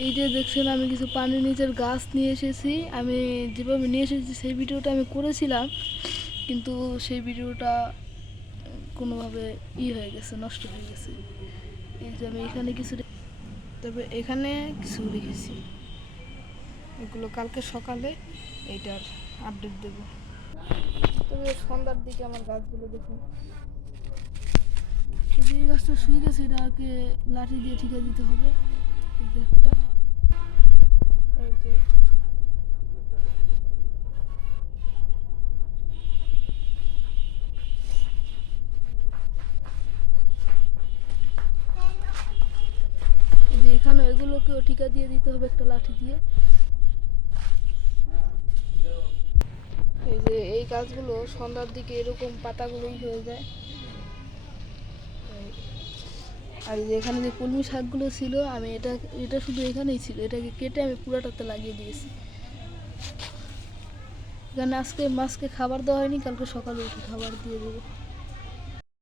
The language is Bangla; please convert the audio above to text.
এই যে দেখছেন আমি কিছু পানির নিচের গাছ নিয়ে এসেছি। আমি যেভাবে নিয়ে এসেছি সেই ভিডিওটা আমি করেছিলাম, কিন্তু সেই ভিডিওটা কোনোভাবে হয়ে গেছে, নষ্ট হয়ে গেছে। এই যে আমি এখানে কিছু, তবে এখানে কিছু রেখেছি, এগুলো কালকে সকালে এইটার আপডেট দেব। তবে সন্ধ্যার দিকে আমার গাছগুলো দেখুন, যে গাছটা শুয়ে গেছে এটাকে লাঠি দিয়ে ঠিকা দিতে হবে। এই যে একটা, এই যে এখানে এগুলোকেও ঠিকা দিয়ে দিতে হবে একটা লাঠি দিয়ে। এই যে এই গাছগুলো সন্ধ্যার দিকে এরকম পাতাগুলোই হয়ে যায়। আর যে এখানে যে কলমি শাকগুলো ছিল, আমি এটা শুধু এখানেই ছিল, এটাকে কেটে আমি পুরাটাতে লাগিয়ে দিয়েছি। এখানে আজকে মাছকে খাবার দেওয়া হয়নি, কালকে সকালে উঠে খাবার দিয়ে দেবো।